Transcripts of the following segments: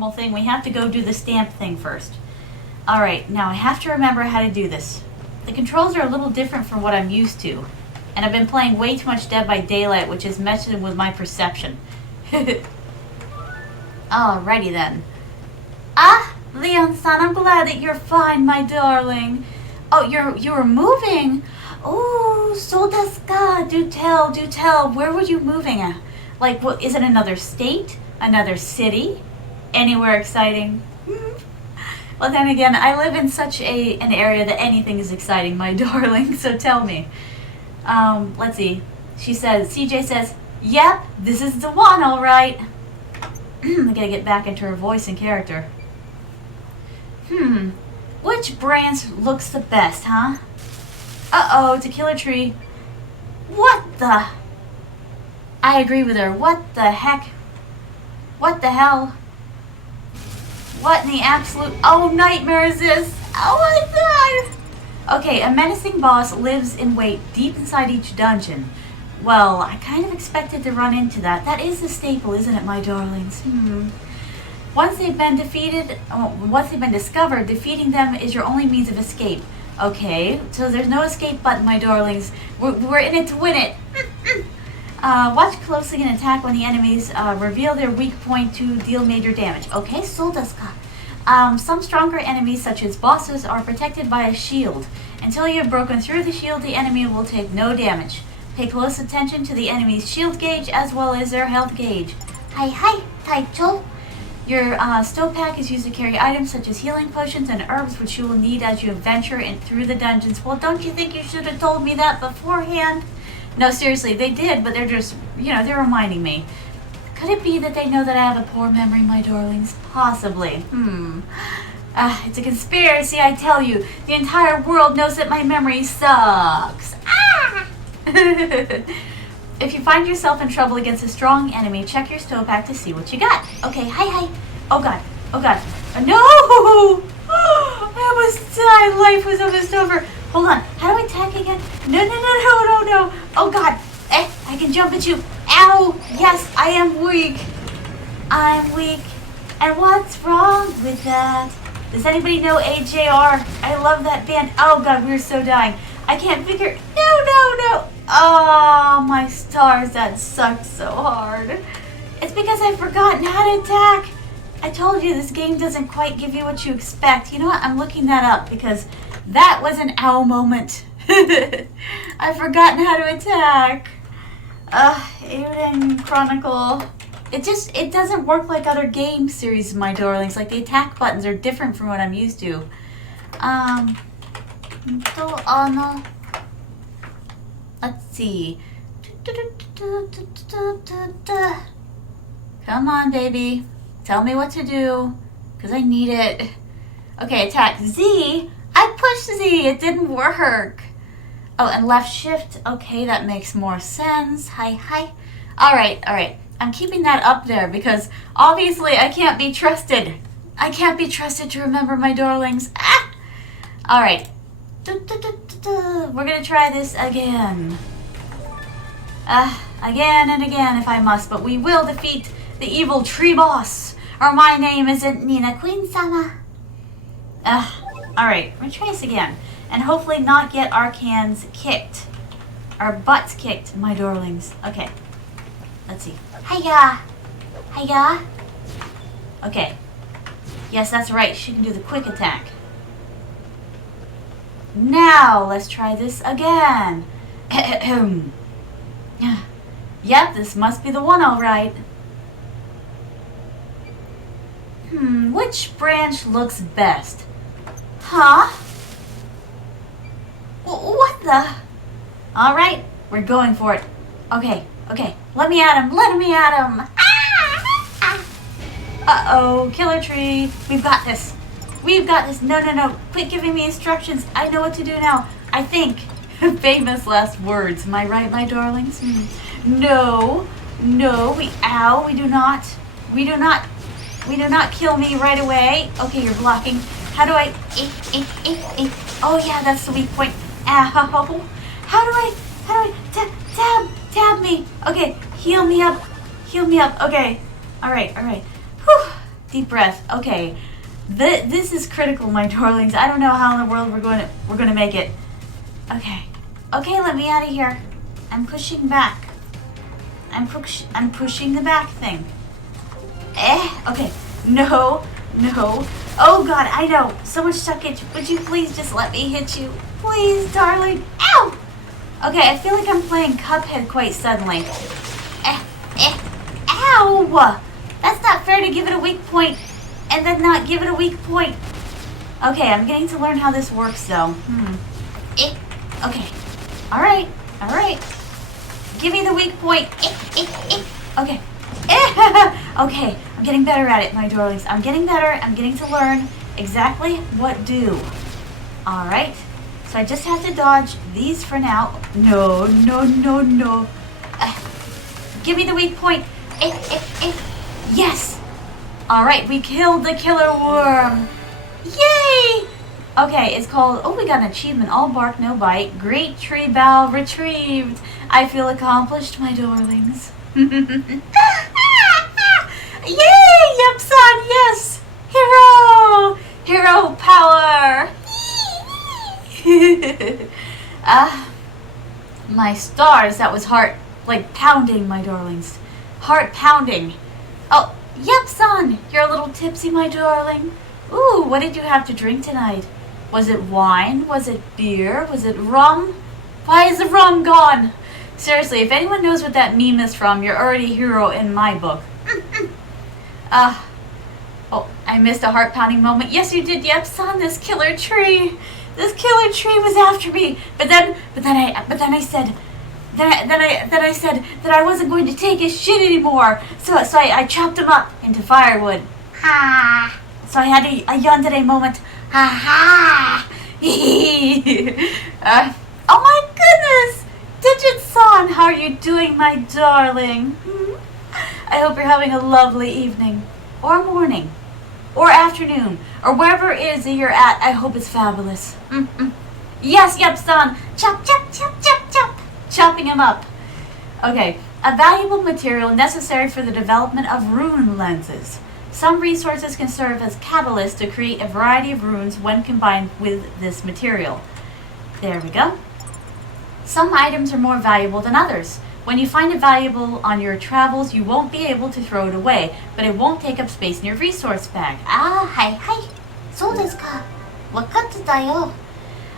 normal thing. We have to go do the stamp thing first. Alright, now I have to remember how to do this. The controls are a little different from what I'm used to. And I've been playing way too much Dead by Daylight, which is messing with my perception. Alrighty then. Ah, Leon-san, I'm glad that you're fine, my darling. Oh, you're moving? Oh, so desu ka. Do tell. Where were you moving at? Like, what, is it another state? Another city? Anywhere exciting? Well, then again, I live in such an area that anything is exciting, my darling, so tell me. Let's see. CJ says, yep, this is the one, all right. I gotta get back into her voice and character. Which branch looks the best, huh? Uh-oh, it's a killer tree. What the? I agree with her. What the heck? What the hell? What in the absolute... Oh, nightmare is this? Oh my god! Okay, a menacing boss lives in wait deep inside each dungeon. Well, I kind of expected to run into that. That is the staple, isn't it, my darlings? Once they've been discovered, defeating them is your only means of escape. Okay, so there's no escape button, my darlings. We're in it to win it. Watch closely and attack when the enemies reveal their weak point to deal major damage. Okay, so desu ka. Some stronger enemies, such as bosses, are protected by a shield. Until you have broken through the shield, the enemy will take no damage. Pay close attention to the enemy's shield gauge as well as their health gauge. Hi, Taicho. Your stow pack is used to carry items such as healing potions and herbs, which you will need as you venture through the dungeons. Well, don't you think you should have told me that beforehand? No, seriously, they did, but they're just, they're reminding me. Could it be that they know that I have a poor memory, my darlings? Possibly. It's a conspiracy, I tell you. The entire world knows that my memory sucks. Ah! If you find yourself in trouble against a strong enemy, check your stow pack to see what you got. Okay, hi. Oh god. No! I almost died. Life was almost over. Hold on. How do I attack again? No. Oh god. I can jump at you. Ow! Yes, I am weak. I'm weak. And what's wrong with that? Does anybody know AJR? I love that band. Oh god, we're so dying. I can't figure... No. Oh, my stars, that sucked so hard. It's because I've forgotten how to attack. I told you this game doesn't quite give you what you expect. You know what? I'm looking that up because that was an ow moment. I've forgotten how to attack. Eiyuden Chronicle. It doesn't work like other game series, my darlings. Like, the attack buttons are different from what I'm used to. Let's see. Come on, baby. Tell me what to do, because I need it. Okay, attack Z. I pushed Z. It didn't work. Oh, and left shift. Okay, that makes more sense. Hi. All right. I'm keeping that up there because obviously I can't be trusted. I can't be trusted to remember, my darlings. Ah! All right. We're going to try this again. Again and again if I must, but we will defeat the evil tree boss. Or my name isn't Nina Queen-sama. Alright, we're going to try this again. And hopefully not get our cans kicked. Our butts kicked, my darlings. Okay. Let's see. Hiya! Okay. Yes, that's right. She can do the quick attack. Now, let's try this again. Yep, this must be the one, all right. Which branch looks best? Huh? What the? All right, we're going for it. Okay. Let me at him. Uh-oh, killer tree. We've got this. No. Quit giving me instructions. I know what to do now. I think. Famous last words. Am I right, my darlings? No. We do not kill me right away. Okay, you're blocking. How do I... Oh, yeah, that's the weak point. Ow. How do I... Tab me. Okay, heal me up. Okay. All right. Whew. Deep breath. Okay. This is critical, my darlings. I don't know how in the world we're going to make it. Okay. Okay, let me out of here. I'm pushing back. I'm pushing the back thing. Okay. No. Oh God, I know. So much suckage. Would you please just let me hit you? Please, darling. Ow! Okay, I feel like I'm playing Cuphead quite suddenly. Ow! That's not fair to give it a weak point and then not give it a weak point. Okay, I'm getting to learn how this works though. Okay. Alright. Give me the weak point. Okay. Okay, I'm getting better at it, my darlings. I'm getting better. I'm getting to learn exactly what do. Alright. So I just have to dodge these for now. No. Give me the weak point. Yes! Alright, we killed the killer worm. Yay! Okay, it's called, we got an achievement. All bark, no bite. Great tree bough retrieved. I feel accomplished, my darlings. Yay! Yep, son, yes! Hero power! My stars, that was heart, like pounding, my darlings. Heart pounding. Oh, yep, son, you're a little tipsy, my darling. Ooh, what did you have to drink tonight? Was it wine? Was it beer? Was it rum? Why is the rum gone? Seriously, if anyone knows what that meme is from, you're already a hero in my book. Oh, I missed a heart-pounding moment. Yes, you did. Yep, son, this killer tree was after me. But then I said that I wasn't going to take his shit anymore. So I chopped him up into firewood. So I had a yandere moment. Oh my goodness! Digit-san, how are you doing, my darling? I hope you're having a lovely evening, or morning, or afternoon, or wherever it is that you're at. I hope it's fabulous. Yes, yep, son. Chop. Chopping him up. Okay, a valuable material necessary for the development of rune lenses. Some resources can serve as catalysts to create a variety of runes when combined with this material. There we go. Some items are more valuable than others. When you find it valuable on your travels, you won't be able to throw it away, but it won't take up space in your resource bag. Hi. そうですか。わかってたよ.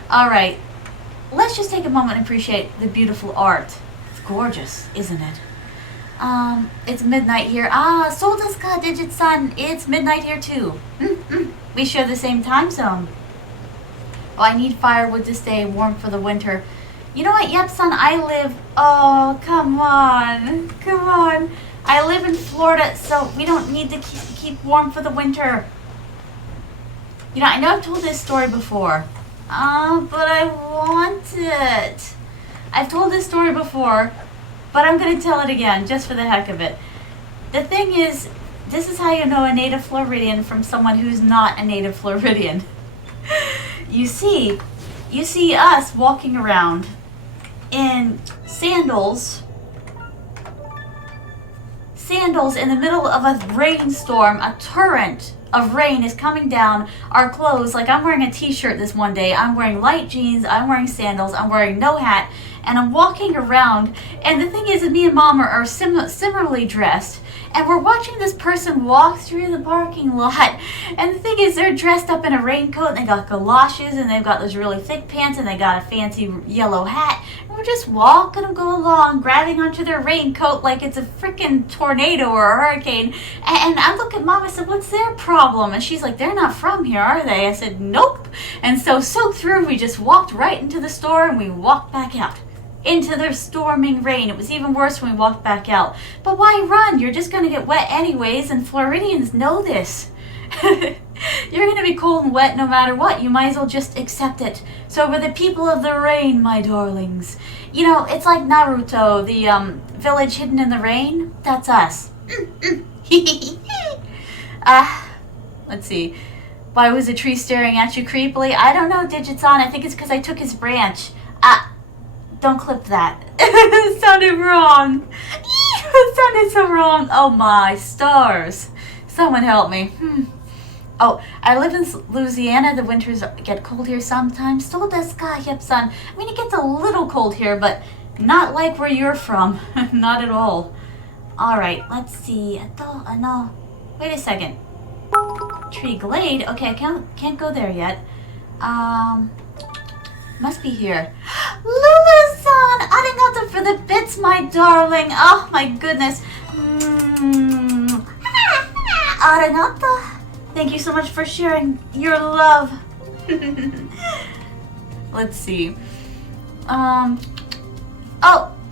Alright, let's just take a moment and appreciate the beautiful art. It's gorgeous, isn't it? It's midnight here. So desu ka, Digit-san. It's midnight here too. We share the same time zone. Oh, I need firewood to stay warm for the winter. You know what? Yep, son, come on. I live in Florida, so we don't need to keep warm for the winter. You know, I know I've told this story before. But I want it. I've told this story before, but I'm going to tell it again, just for the heck of it. The thing is, this is how you know a native Floridian from someone who's not a native Floridian. You see us walking around in sandals in the middle of a rainstorm. A torrent of rain is coming down. Our clothes, like I'm wearing a t-shirt this one day, I'm wearing light jeans, I'm wearing sandals, I'm wearing no hat, and I'm walking around. And the thing is, me and mom are similarly dressed, and we're watching this person walk through the parking lot. And the thing is, they're dressed up in a raincoat, and they got galoshes, and they've got those really thick pants, and they got a fancy yellow hat. And we're just walking and go along, grabbing onto their raincoat like it's a freaking tornado or a hurricane. And I look at mom, I said, what's their problem? And she's like, they're not from here, are they? I said, nope. And so soaked through, we just walked right into the store, and we walked back out into the storming rain. It was even worse when we walked back out. But why run? You're just going to get wet anyways, and Floridians know this. You're going to be cold and wet no matter what. You might as well just accept it. So we're the people of the rain, my darlings. You know, it's like Naruto, the village hidden in the rain. That's us. Let's see. Why was a tree staring at you creepily? I don't know, Digit-san. I think it's because I took his branch. Don't clip that. It sounded wrong. It sounded so wrong. Oh my stars. Someone help me. Oh, I live in Louisiana. The winters get cold here sometimes. So does Yep-san. I mean, it gets a little cold here, but not like where you're from. Not at all. Alright, let's see. No. Wait a second. Tree Glade? Okay, I can't go there yet. Must be here. Lulu-san! Arigato for the bits, my darling. Oh, my goodness. Arigato. Thank you so much for sharing your love. Let's see. Oh,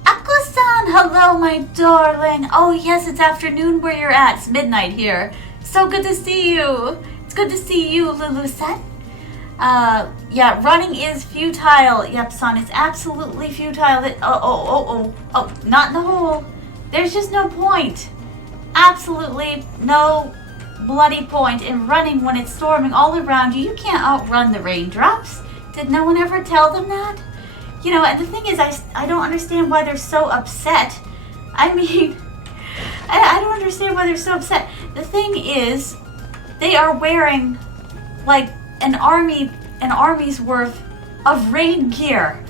Aku-san! Hello, my darling. Oh, yes, it's afternoon where you're at. It's midnight here. So good to see you. It's good to see you, Lulu-san. Yeah, running is futile. Yep, son, it's absolutely futile. Oh, not in the hole. There's just no point. Absolutely no bloody point in running when it's storming all around you. You can't outrun the raindrops. Did no one ever tell them that? You know, and the thing is, I don't understand why they're so upset. I mean, I don't understand why they're so upset. The thing is, they are wearing, like, an army's worth of rain gear.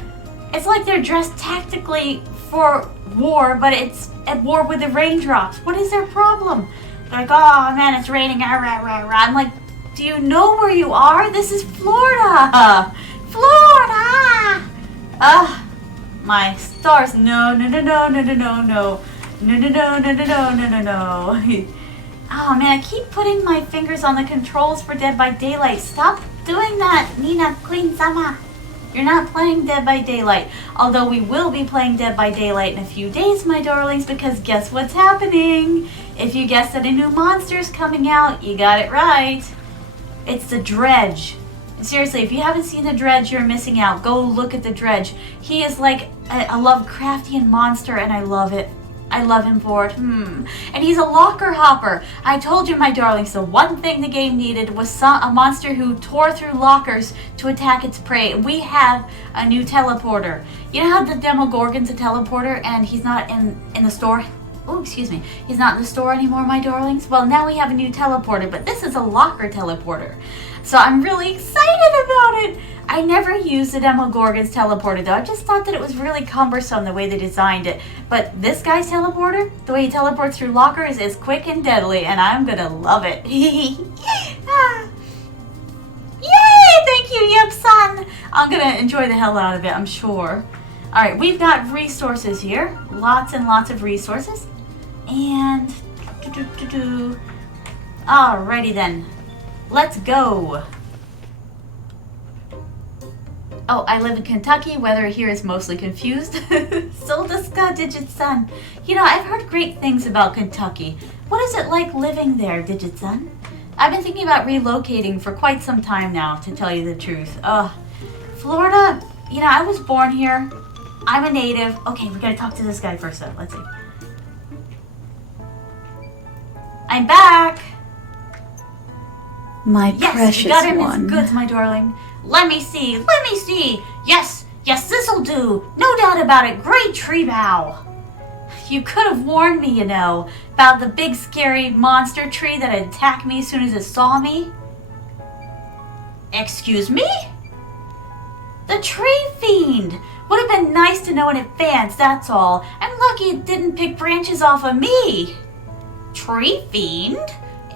It's like they're dressed tactically for war, but it's at war with the raindrops. What is their problem? They're like, oh man, it's raining. I'm like, do you know where you are? This is Florida. Florida. My stars. No. Oh man, I keep putting my fingers on the controls for Dead by Daylight. Stop doing that, Nina Queen-sama. You're not playing Dead by Daylight. Although we will be playing Dead by Daylight in a few days, my darlings, because guess what's happening? If you guessed that a new monster's coming out, you got it right. It's the Dredge. Seriously, if you haven't seen the Dredge, you're missing out. Go look at the Dredge. He is like a Lovecraftian monster, and I love it. I love him for it. And he's a locker hopper. I told you, my darlings, the one thing the game needed was a monster who tore through lockers to attack its prey. We have a new teleporter. You know how the Demogorgon's a teleporter and he's not in the store? Oh, excuse me. He's not in the store anymore, my darlings. Well, now we have a new teleporter, but this is a locker teleporter. So I'm really excited about it. I never used the Demogorgon's teleporter though. I just thought that it was really cumbersome the way they designed it. But this guy's teleporter, the way he teleports through lockers, is quick and deadly, and I'm gonna love it. Yay! Thank you, Yep-san. I'm gonna enjoy the hell out of it, I'm sure. Alright, we've got resources here. Lots and lots of resources. And alrighty then. Let's go. Oh, I live in Kentucky. Weather here is mostly confused. So does Digit-san. You know, I've heard great things about Kentucky. What is it like living there, Digit-san? I've been thinking about relocating for quite some time now, to tell you the truth. Florida, you know, I was born here. I'm a native. Okay, we gotta talk to this guy first though. Let's see. I'm back. My precious you got him one. his goods, my darling. Let me see. Yes, this'll do. No doubt about it. Great tree bough. You could have warned me, you know, about the big scary monster tree that attacked me as soon as it saw me. Excuse me? The tree fiend. Would have been nice to know in advance, that's all. I'm lucky it didn't pick branches off of me. Tree fiend?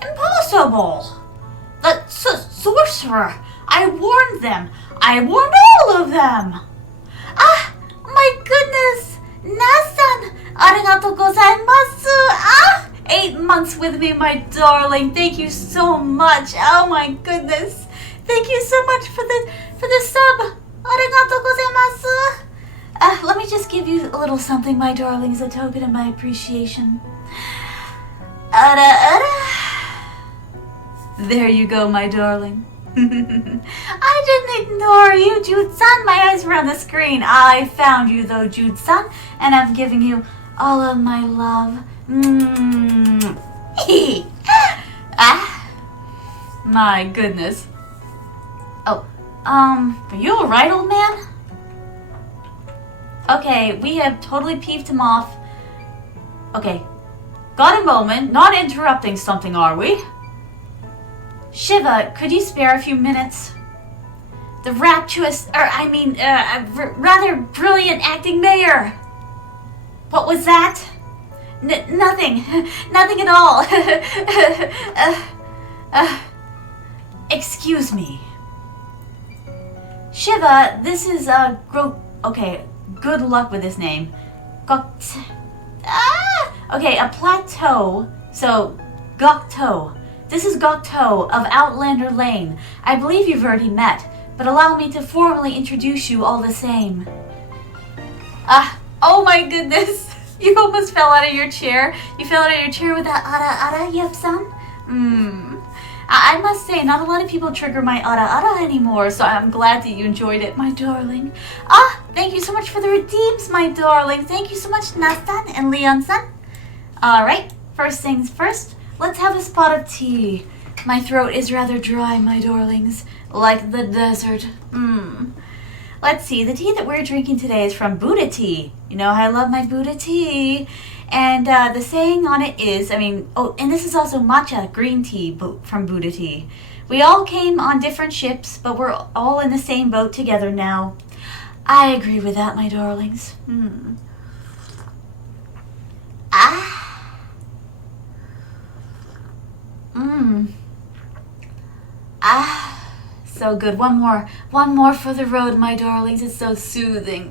Impossible. The sorcerer. I warned them. I warned all of them. Ah, my goodness. Nasan, arigatou gozaimasu. 8 months with me, my darling. Thank you so much. Oh my goodness. Thank you so much for the sub. Arigatou gozaimasu. Let me just give you a little something, my darling, as a token of my appreciation. There you go, my darling. I didn't ignore you, Jude-san. My eyes were on the screen. I found you, though, Jude-san, and I'm giving you all of my love. My goodness. Oh, are you alright, old man? Okay, we have totally peeved him off. Okay, Got a moment? Not interrupting something, are we? Shiva, could you spare a few minutes? The rather brilliant acting mayor. What was that? Nothing. Nothing at all. Excuse me. Shiva, this is okay, good luck with this name. Okay, a plateau. So, Gokto. This is Gokto of Outlander Lane. I believe you've already met, but allow me to formally introduce you all the same. Oh my goodness. You almost fell out of your chair. You fell out of your chair with that ara yep-san? I must say, not a lot of people trigger my ara anymore, so I'm glad that you enjoyed it, my darling. Thank you so much for the redeems, my darling. Thank you so much, Na-san and Leon-san. Alright, first things first, let's have a spot of tea. My throat is rather dry, my darlings, like the desert. Let's see, the tea that we're drinking today is from Buddha tea. You know I love my Buddha tea. And the saying on it is, and this is also matcha green tea from Buddha tea. We all came on different ships, but we're all in the same boat together now. I agree with that, my darlings. So good. One more for the road, my darlings. It's so soothing.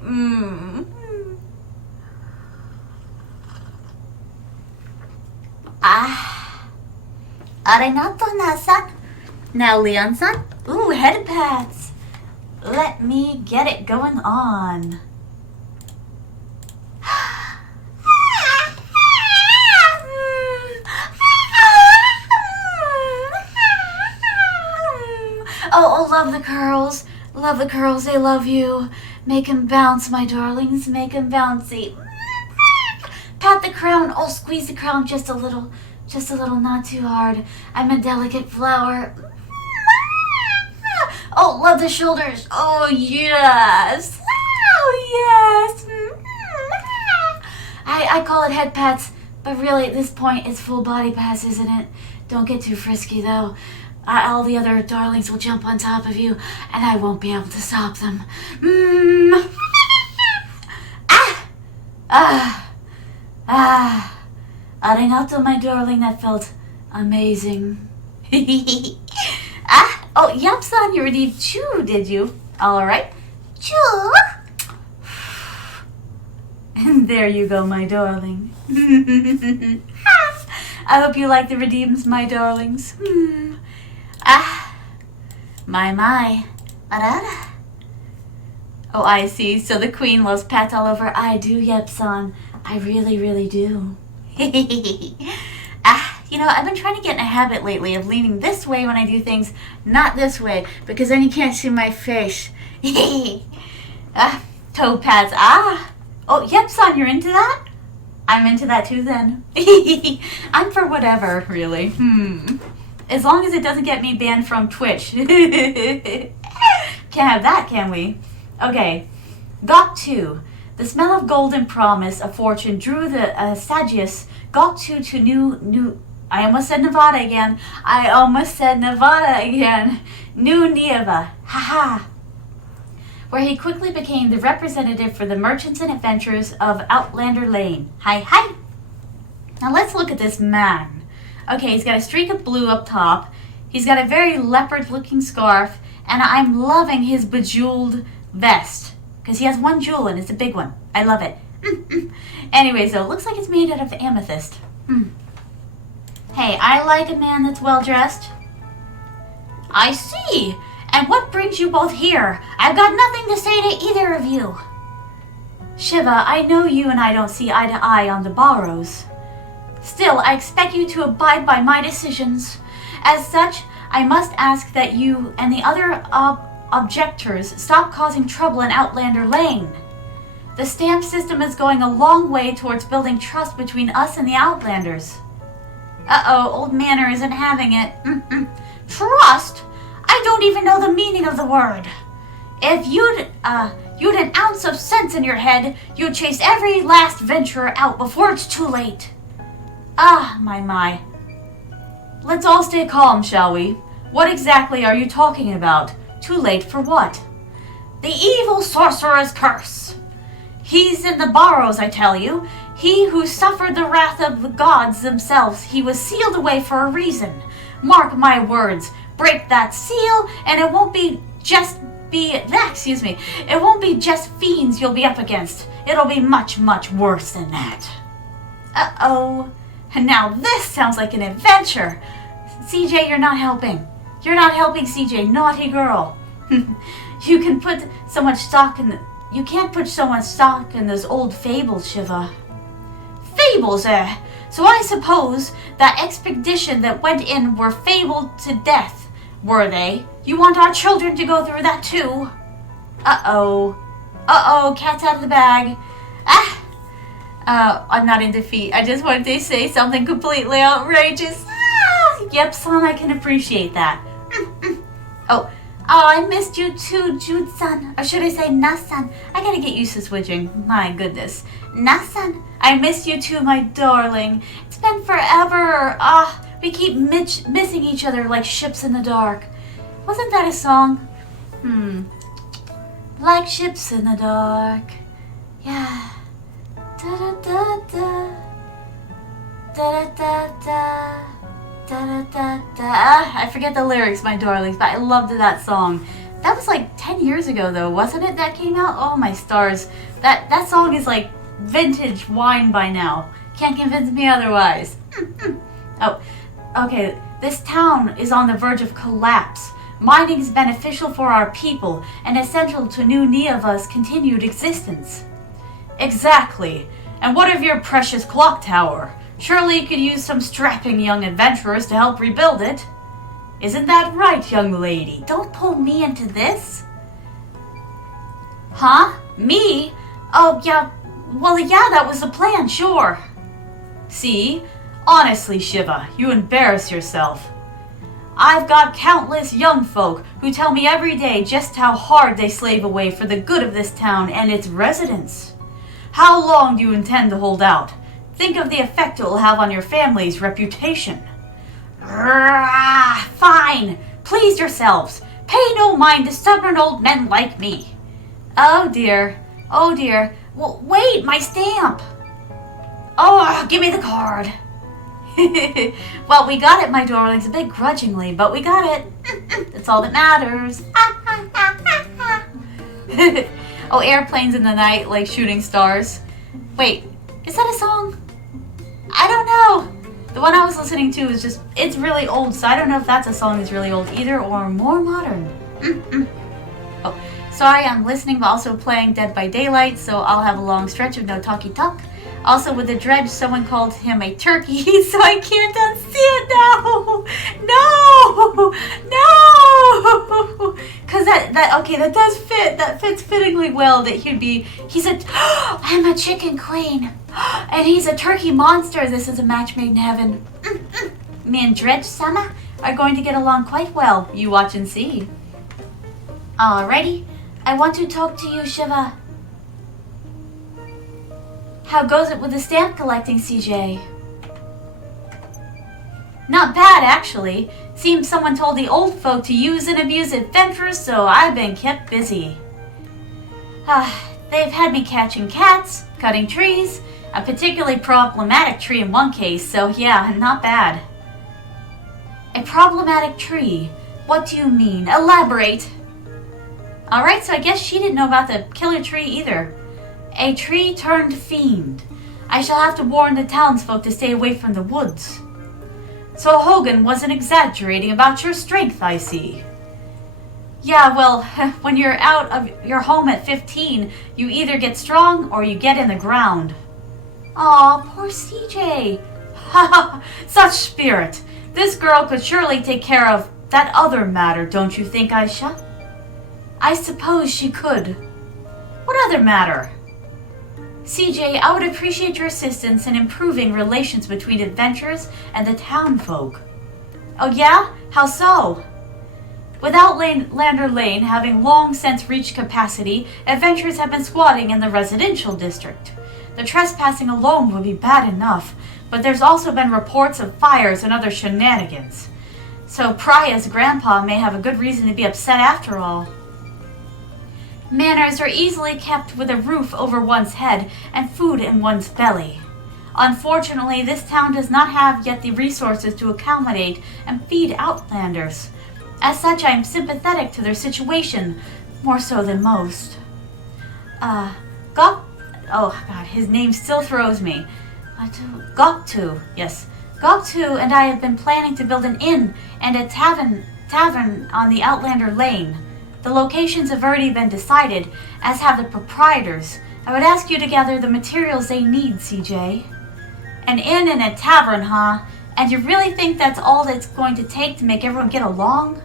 Arigato, Na-san. Now, Leon-san. Ooh, head pats. Let me get it going on. Oh, love the curls. Love the curls. They love you. Make 'em bounce, my darlings. Make 'em bouncy. Pat the crown. Oh, squeeze the crown just a little. Just a little, not too hard. I'm a delicate flower. Oh, love the shoulders. Oh, yes. Oh, yes. I call it head pats, but really at this point it's full body pats, isn't it? Don't get too frisky, though. All the other darlings will jump on top of you, and I won't be able to stop them. Arigato, my darling. That felt amazing. Oh, yep-san, you redeemed chew, did you? All right. Chew. And there you go, my darling. I hope you like the redeems, my darlings. My. Arara. Oh, I see. So the queen loves pats all over. I do, yep-san. I really, really do. I've been trying to get in a habit lately of leaning this way when I do things, not this way, because then you can't see my face. Toe pads. Oh, yep, son, you're into that? I'm into that too then. I'm for whatever, really. As long as it doesn't get me banned from Twitch. Can't have that, can we? Okay. Got 2. The smell of golden promise of fortune drew the Sagittarius got to new. I almost said Nevada again. New Nieva. Haha. Where he quickly became the representative for the merchants and adventurers of Outlander Lane. Hi. Now let's look at this man. Okay, he's got a streak of blue up top. He's got a very leopard-looking scarf, and I'm loving his bejeweled vest. Because he has one jewel and it's a big one. I love it. Anyways, though, it looks like it's made out of amethyst. Hey, I like a man that's well-dressed. I see. And what brings you both here? I've got nothing to say to either of you. Shiva, I know you and I don't see eye to eye on the borrows. Still, I expect you to abide by my decisions. As such, I must ask that you and the other objectors stop causing trouble in Outlander Lane. The stamp system is going a long way towards building trust between us and the Outlanders. Uh-oh, old Manor isn't having it. Trust? I don't even know the meaning of the word. If you'd an ounce of sense in your head, you'd chase every last venturer out before it's too late. Ah, my. Let's all stay calm, shall we? What exactly are you talking about? Too late for what? The evil sorcerer's curse. He's in the burrows, I tell you. He who suffered the wrath of the gods themselves, he was sealed away for a reason. Mark my words. Break that seal, and it won't be just fiends you'll be up against. It'll be much, much worse than that. Uh-oh. And now this sounds like an adventure. CJ, you're not helping. You're not helping, CJ. Naughty girl. You can't put so much stock in those old fables, Shiva. Fables, eh? So I suppose that expedition that went in were fabled to death, were they? You want our children to go through that too? Uh-oh. Uh-oh, cat's out of the bag. I'm not in defeat. I just wanted to say something completely outrageous. Yep, son, I can appreciate that. Oh, I missed you too, Jude-san. Or should I say Na-san? I gotta get used to switching. My goodness. Na-san, I missed you too, my darling. It's been forever. We keep missing each other like ships in the dark. Wasn't that a song? Like ships in the dark. Yeah. Da-da-da-da. Da-da-da-da. Da-da-da-da. I forget the lyrics, my darlings, but I loved that song. That was like 10 years ago, though, wasn't it, that came out? Oh, my stars. That song is like vintage wine by now. Can't convince me otherwise. Oh, okay. This town is on the verge of collapse. Mining is beneficial for our people and essential to New Niava's continued existence. Exactly. And what of your precious clock tower? Surely you could use some strapping young adventurers to help rebuild it. Isn't that right, young lady? Don't pull me into this. Huh? Me? Oh, yeah. Well, yeah, that was the plan, sure. See? Honestly, Shiva, you embarrass yourself. I've got countless young folk who tell me every day just how hard they slave away for the good of this town and its residents. How long do you intend to hold out? Think of the effect it will have on your family's reputation. Fine. Please yourselves. Pay no mind to stubborn old men like me. Oh dear. Oh dear. Well, wait, my stamp. Oh, give me the card. Well, we got it, my darlings, a bit grudgingly, but we got it. That's all that matters. Oh, airplanes in the night like shooting stars. Wait, is that a song? I don't know. The one I was listening to is just, it's really old, so I don't know if that's a song that's really old either or more modern. Oh, sorry, I'm listening but also playing Dead by Daylight, so I'll have a long stretch of no talky talk. Also, with the dredge, someone called him a turkey, so I can't unsee it now. No. Because that does fit. That fits fittingly well that I'm a chicken queen. And he's a turkey monster. This is a match made in heaven. Me and Dredge-sama are going to get along quite well. You watch and see. Alrighty. I want to talk to you, Shiva. How goes it with the stamp collecting, CJ? Not bad, actually. Seems someone told the old folk to use and abuse adventurers, so I've been kept busy. They've had me catching cats, cutting trees, a particularly problematic tree in one case, so yeah, not bad. A problematic tree? What do you mean? Elaborate! Alright, so I guess she didn't know about the killer tree either. A tree turned fiend. I shall have to warn the townsfolk to stay away from the woods. So Hogan wasn't exaggerating about your strength, I see. Yeah, well, when you're out of your home at 15, you either get strong or you get in the ground. Aw, poor CJ. Ha, such spirit. This girl could surely take care of that other matter, don't you think, Aisha? I suppose she could. What other matter? CJ, I would appreciate your assistance in improving relations between adventurers and the townfolk. Oh yeah? How so? Without Lander Lane having long since reached capacity, adventurers have been squatting in the residential district. The trespassing alone would be bad enough, but there's also been reports of fires and other shenanigans. So Praya's grandpa may have a good reason to be upset after all. Manners are easily kept with a roof over one's head and food in one's belly. Unfortunately, this town does not have yet the resources to accommodate and feed outlanders. As such, I am sympathetic to their situation, more so than most. Oh god, his name still throws me. Goktu, yes. Goktu and I have been planning to build an inn and a tavern on the Outlander Lane. The locations have already been decided, as have the proprietors. I would ask you to gather the materials they need, CJ. An inn and a tavern, huh? And you really think that's all it's going to take to make everyone get along?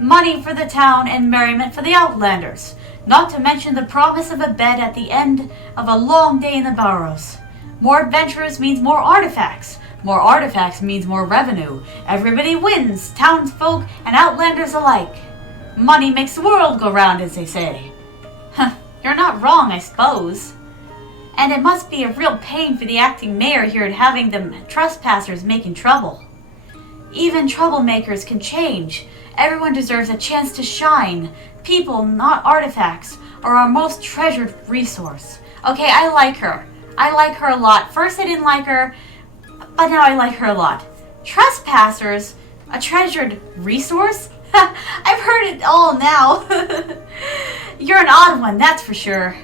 Money for the town and merriment for the Outlanders. Not to mention the promise of a bed at the end of a long day in the Barrows. More adventurers means more artifacts. More artifacts means more revenue. Everybody wins, townsfolk and Outlanders alike. Money makes the world go round, as they say. Huh, you're not wrong, I suppose. And it must be a real pain for the acting mayor here at having them trespassers making trouble. Even troublemakers can change. Everyone deserves a chance to shine. People, not artifacts, are our most treasured resource. Okay, I like her. I like her a lot. First I didn't like her, but now I like her a lot. Trespassers? A treasured resource? I've heard it all now. You're an odd one, that's for sure.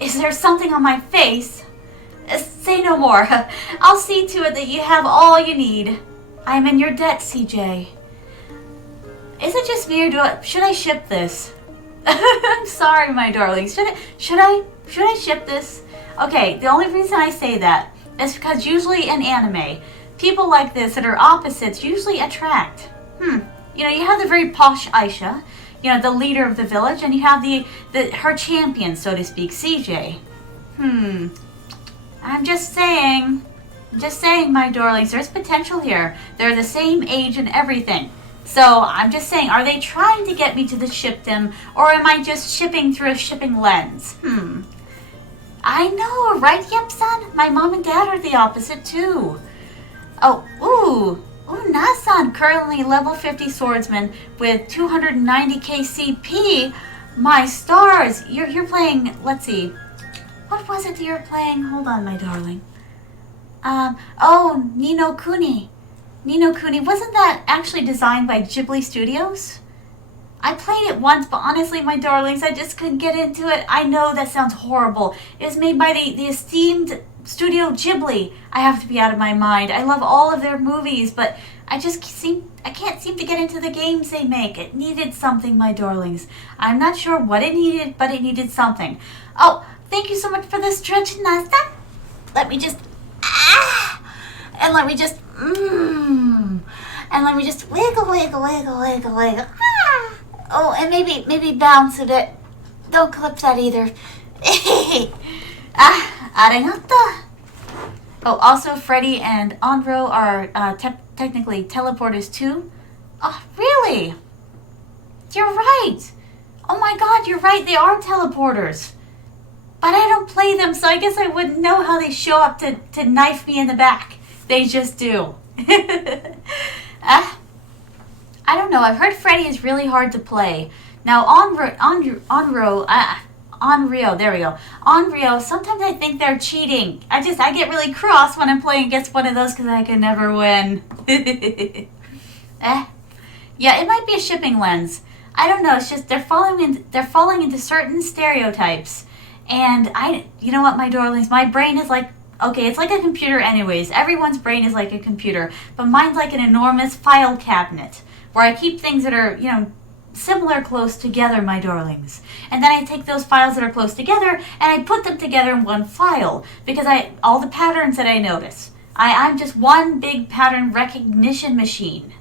Is there something on my face? Say no more. I'll see to it that you have all you need. I am in your debt, CJ. Is it just me or should I ship this? I'm sorry, my darlings. Should I ship this? Okay, the only reason I say that is because usually in anime, people like this that are opposites usually attract. You know, you have the very posh Aisha, you know, the leader of the village, and you have her champion, so to speak, CJ. I'm just saying, my darlings, there's potential here. They're the same age and everything. So I'm just saying, are they trying to get me to the shipdom, or am I just shipping through a shipping lens? I know, right, Yep-san? My mom and dad are the opposite too. Ooh, Nasan, currently level 50 swordsman with 290k CP. My stars, you're playing, let's see. What was it you're playing? Hold on, my darling. Nino Kuni. Nino Kuni, wasn't that actually designed by Ghibli Studios? I played it once, but honestly, my darlings, I just couldn't get into it. I know that sounds horrible. It was made by the esteemed Studio Ghibli. I have to be out of my mind. I love all of their movies, but I can't seem to get into the games they make. It needed something, my darlings. I'm not sure what it needed, but it needed something. Oh, thank you so much for the stretch, Nasta. Let me just, and let me just, and let me just wiggle. Oh, and maybe bounce a bit. Don't clip that either. Arigato. Oh, also Freddy and Andro are technically teleporters too. Oh, really? You're right. Oh my god, you're right. They are teleporters. But I don't play them, so I guess I wouldn't know how they show up to knife me in the back. They just do. I don't know. I've heard Freddy is really hard to play. Now, Onryo, there we go. Onryo, sometimes I think they're cheating. I get really cross when I'm playing against one of those because I can never win. Yeah, it might be a shipping lens. I don't know. It's just they're falling into certain stereotypes. And you know what, my darlings? My brain is like, okay, it's like a computer anyways. Everyone's brain is like a computer. But mine's like an enormous file cabinet where I keep things that are, similar close together, my darlings. And then I take those files that are close together and I put them together in one file because all the patterns that I notice. I'm just one big pattern recognition machine.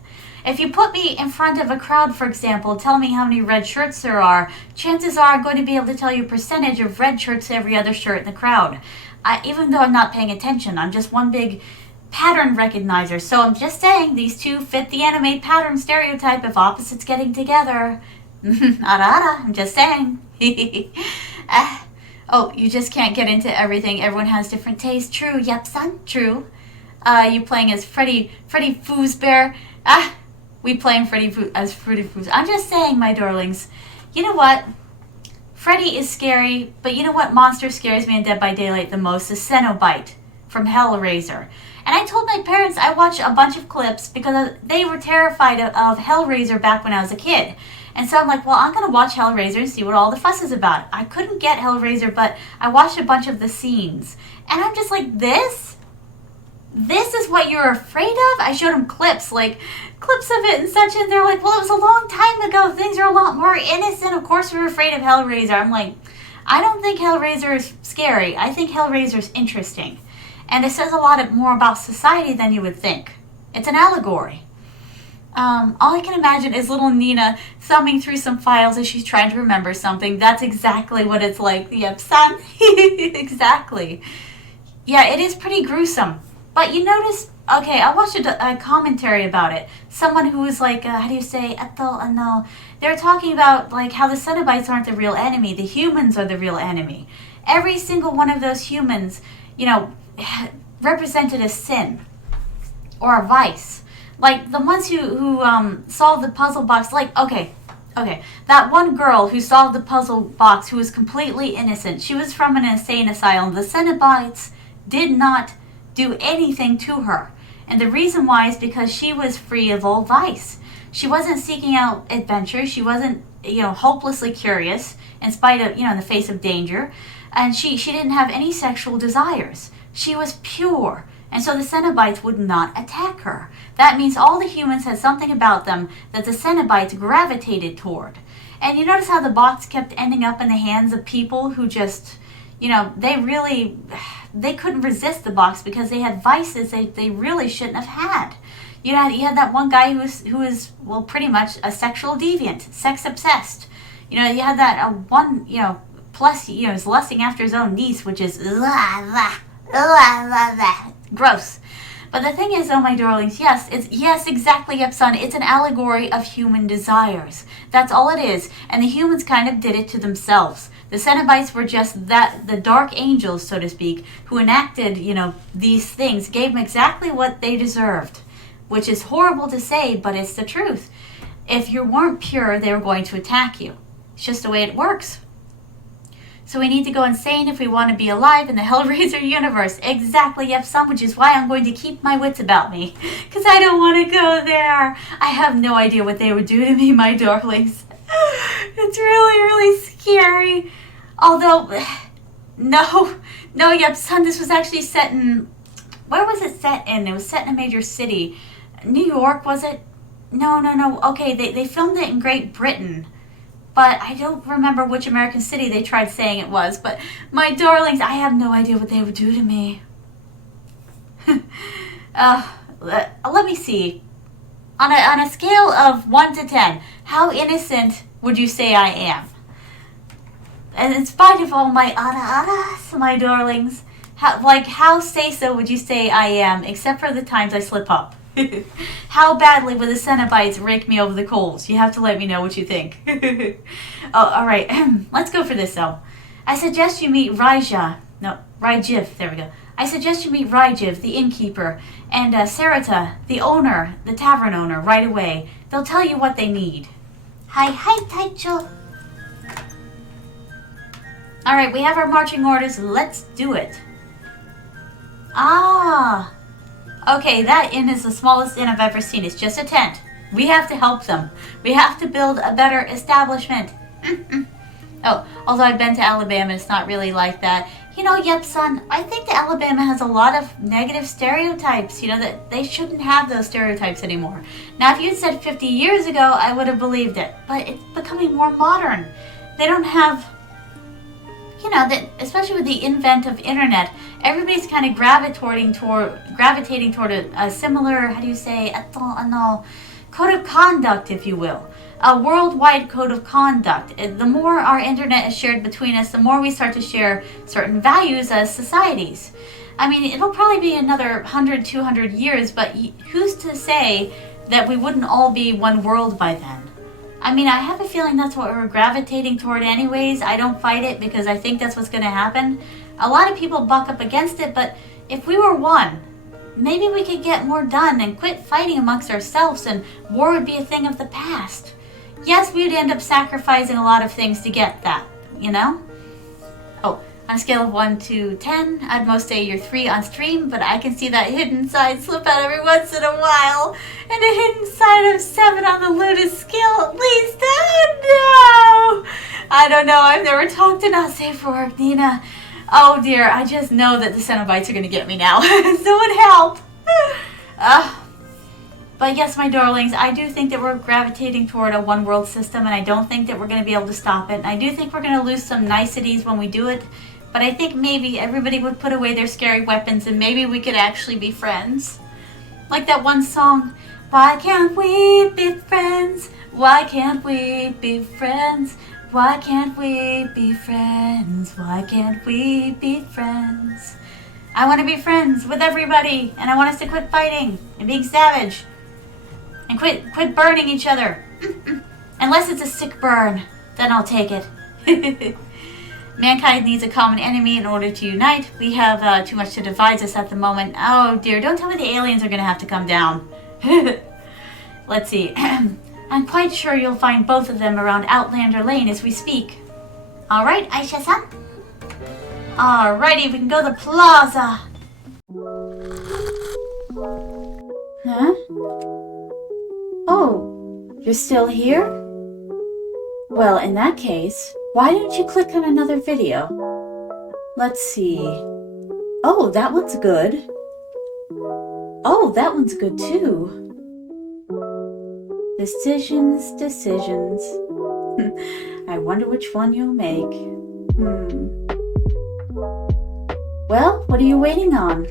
If you put me in front of a crowd, for example, tell me how many red shirts there are, chances are I'm going to be able to tell you a percentage of red shirts to every other shirt in the crowd. Even though I'm not paying attention, I'm just one big pattern recognizer. So I'm just saying these two fit the anime pattern stereotype of opposites getting together. I'm just saying. Oh, you just can't get into everything. Everyone has different tastes. True. Yep, son. True. You playing as Freddy Fazbear. We playing as Freddy Fazbear. I'm just saying, my darlings. You know what? Freddy is scary, but you know what monster scares me in Dead by Daylight the most? The Cenobite from Hellraiser. And I told my parents I watched a bunch of clips because they were terrified of Hellraiser back when I was a kid. And so I'm like, well, I'm going to watch Hellraiser and see what all the fuss is about. I couldn't get Hellraiser, but I watched a bunch of the scenes. And I'm just like, this is what you're afraid of? I showed them clips of it and such, and they're like, well, it was a long time ago. Things are a lot more innocent. Of course we're afraid of Hellraiser. I'm like, I don't think Hellraiser is scary. I think Hellraiser is interesting. And it says a lot more about society than you would think. It's an allegory. All I can imagine is little Nina thumbing through some files as she's trying to remember something. That's exactly what it's like. Yep, son. Exactly. Yeah, it is pretty gruesome. But you notice, okay, I watched a commentary about it. Someone who was like, how do you say, no. They're talking about like how the Cenobites aren't the real enemy. The humans are the real enemy. Every single one of those humans, represented a sin or a vice. Like the ones who solved the puzzle box, like, okay, that one girl who solved the puzzle box who was completely innocent. She was from an insane asylum. The Cenobites did not do anything to her. And the reason why is because she was free of all vice. She wasn't seeking out adventure. She wasn't, hopelessly curious in spite of, in the face of danger. And she didn't have any sexual desires. She was pure. And so the Cenobites would not attack her. That means all the humans had something about them that the Cenobites gravitated toward. And you notice how the box kept ending up in the hands of people who just, they couldn't resist the box because they had vices they really shouldn't have had. You had that one guy who was well, pretty much a sexual deviant, sex obsessed. You had that one, plus, he's lusting after his own niece, which is gross. But the thing is, oh my darlings, yes, exactly, yep, son. It's an allegory of human desires. That's all it is. And the humans kind of did it to themselves. The Cenobites were just the dark angels, so to speak, who enacted, these things, gave them exactly what they deserved, which is horrible to say, but it's the truth. If you weren't pure, they were going to attack you. It's just the way it works. So we need to go insane if we want to be alive in the Hellraiser universe. Exactly, yep, son, which is why I'm going to keep my wits about me. Because I don't want to go there. I have no idea what they would do to me, my darlings. It's really, really scary. Although, no, yep, son, this was actually set in, where was it set in? It was set in a major city. New York, was it? No. Okay, they filmed it in Great Britain. But I don't remember which American city they tried saying it was. But my darlings, I have no idea what they would do to me. Let me see. On a scale of 1 to 10, how innocent would you say I am? And in spite of all my ana-anas, my darlings, how say-so would you say I am, except for the times I slip up? How badly would the Cenobites rake me over the coals? You have to let me know what you think. Oh, all right. Let's go for this, though. I suggest you meet Rajiv. There we go. I suggest you meet Rajiv, the innkeeper, and Sarita, the owner, the tavern owner, right away. They'll tell you what they need. Hi, Taicho. All right, we have our marching orders. Let's do it. Okay, that inn is the smallest inn I've ever seen. It's just a tent. We have to help them. We have to build a better establishment. Oh, although I've been to Alabama, it's not really like that. Yep, son, I think that Alabama has a lot of negative stereotypes, that they shouldn't have those stereotypes anymore. Now, if you'd said 50 years ago, I would have believed it. But it's becoming more modern. They don't have, especially with the invent of internet, everybody's kind of gravitating toward a similar, how do you say, code of conduct, if you will. A worldwide code of conduct. The more our internet is shared between us, the more we start to share certain values as societies. I mean, it'll probably be another 100, 200 years, but who's to say that we wouldn't all be one world by then? I mean, I have a feeling that's what we're gravitating toward anyways. I don't fight it because I think that's what's going to happen. A lot of people buck up against it, but if we were one, maybe we could get more done and quit fighting amongst ourselves, and war would be a thing of the past. Yes, we'd end up sacrificing a lot of things to get that, you know? Oh, on a scale of 1 to 10, I'd most say you're 3 on stream, but I can see that hidden side slip out every once in a while. And a hidden side of 7 on the Lotus scale at least. Oh no! I don't know, I've never talked to Not Safe for Work, Nina. Oh dear, I just know that the Cenobites are going to get me now. Someone help! But yes, my darlings, I do think that we're gravitating toward a one world system, and I don't think that we're going to be able to stop it. And I do think we're going to lose some niceties when we do it. But I think maybe everybody would put away their scary weapons and maybe we could actually be friends. Like that one song, why can't we be friends? Why can't we be friends? Why can't we be friends? Why can't we be friends? I want to be friends with everybody, and I want us to quit fighting and being savage. And quit burning each other. Unless it's a sick burn, then I'll take it. Mankind needs a common enemy in order to unite. We have too much to divide us at the moment. Oh dear, don't tell me the aliens are going to have to come down. Let's see. I'm quite sure you'll find both of them around Outlander Lane as we speak. Alright, Aisha-san. Alrighty, we can go to the plaza. Huh? Oh, you're still here? Well, in that case, why don't you click on another video? Let's see. Oh, that one's good. Oh, that one's good too. Decisions. I wonder which one you'll make. Well, what are you waiting on?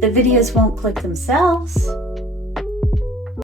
The videos won't click themselves.